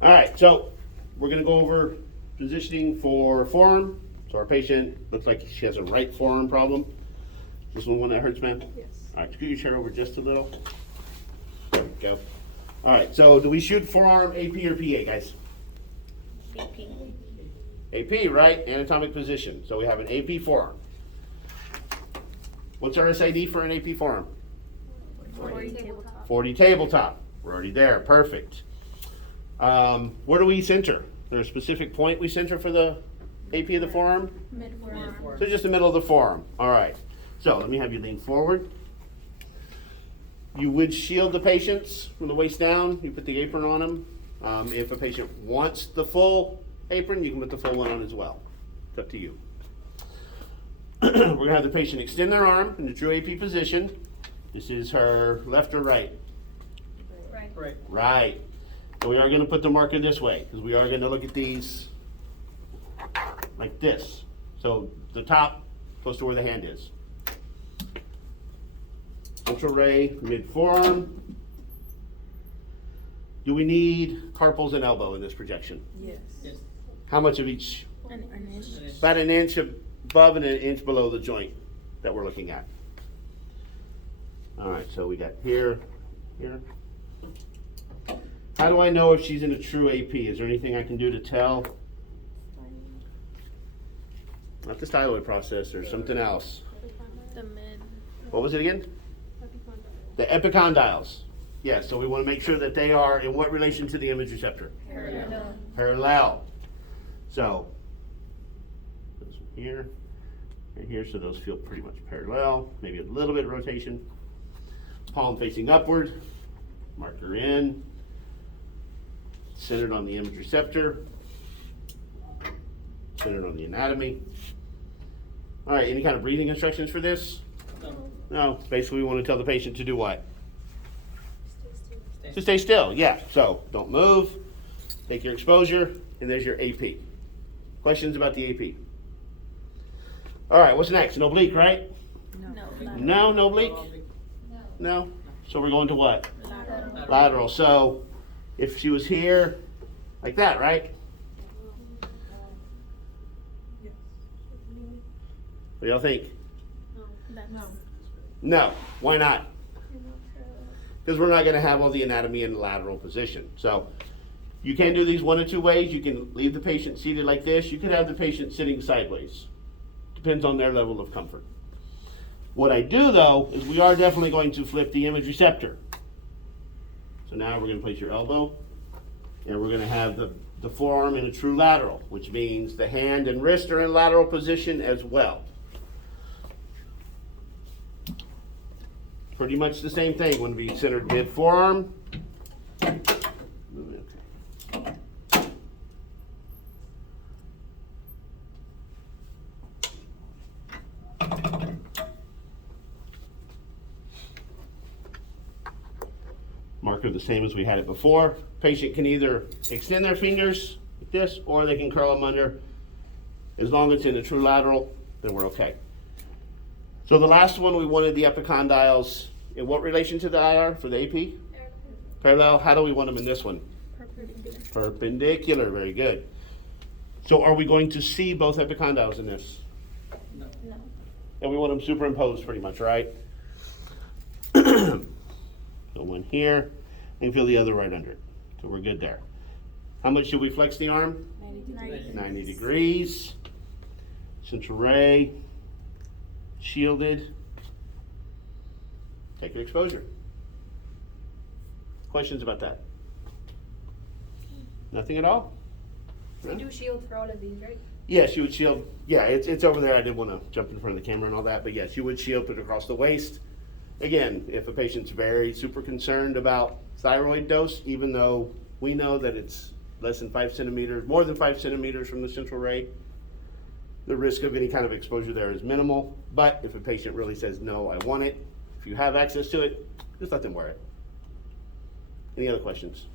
All right, so we're gonna go over positioning for forearm. So our patient looks like she has a right forearm problem. This one that hurts, ma'am? Yes. All right, scoot your chair over just a little. There we go. All right, so do we shoot forearm AP or PA, guys? AP. AP, right? Anatomic position. So we have an AP forearm. What's our SID for an AP forearm? 40 tabletop. 40 tabletop. We're already there. Perfect. Where do we center? Is there a specific point we center for the AP of the forearm? Mid-forearm. So just the middle of the forearm. All right. So let me have you lean forward. You would shield the patients from the waist down. You put the apron on them. If a patient wants the full apron, you can put the full one on as well. It's up to you. We're going to have the patient extend their arm in the true AP position. This is her left or right? Right. Right. So we are going to put the marker this way because we are going to look at these like this. So the top close to where the hand is. Central ray, mid forearm. Do we need carpals and elbow in this projection? Yes. How much of each? An inch. About an inch above and an inch below the joint that we're looking at. All right, so we got here, here. How do I know if she's in a true AP? Is there anything I can do to tell? Not the styloid process or something else. The mid. What was it again? The epicondyles. Yeah, so we want to make sure that they are in what relation to the image receptor? Parallel. Parallel. So, this one here, and here, so those feel pretty much parallel. Maybe a little bit of rotation. Palm facing upward. Marker in. Centered on the image receptor. Centered on the anatomy. All right, any kind of breathing instructions for this? No, basically we want to tell the patient to do what? To stay still, yeah. So don't move, take your exposure, and there's your AP. Questions about the AP? All right, what's next? An oblique, right? No. No oblique? No. So we're going to what? Lateral. Lateral. So if she was here, like that, right? What do y'all think? No. No. Why not? Because we're not going to have all the anatomy in the lateral position. So you can do these one of two ways. You can leave the patient seated like this. You could have the patient sitting sideways. Depends on their level of comfort. What I do though is we are definitely going to flip the image receptor. So now we're going to place your elbow and we're going to have the forearm in a true lateral, which means the hand and wrist are in lateral position as well. Pretty much the same thing. Going to be centered mid forearm. Marker the same as we had it before. Patient can either extend their fingers like this or they can curl them under. As long as it's in a true lateral, then we're okay. So the last one, we wanted the epicondyles in what relation to the IR for the AP? Parallel. How do we want them in this one? Perpendicular. Perpendicular. Very good. So are we going to see both epicondyles in this? No. And we want them superimposed pretty much, right? So one here, and feel the other right under it. So we're good there. How much should we flex the arm? 90 degrees. Central ray. Shielded. Take your exposure. Questions about that? Nothing at all? We do shield for all of these, right? Yes, you would shield. Yeah, it's over there. I didn't want to jump in front of the camera and all that, but yes, you would shield, put it across the waist. Again, if a patient's very super concerned about thyroid dose, even though we know that it's less than 5 centimeters, more than 5 centimeters from the central ray, the risk of any kind of exposure there is minimal. But if a patient really says, no, I want it, if you have access to it, just let them wear it. Any other questions?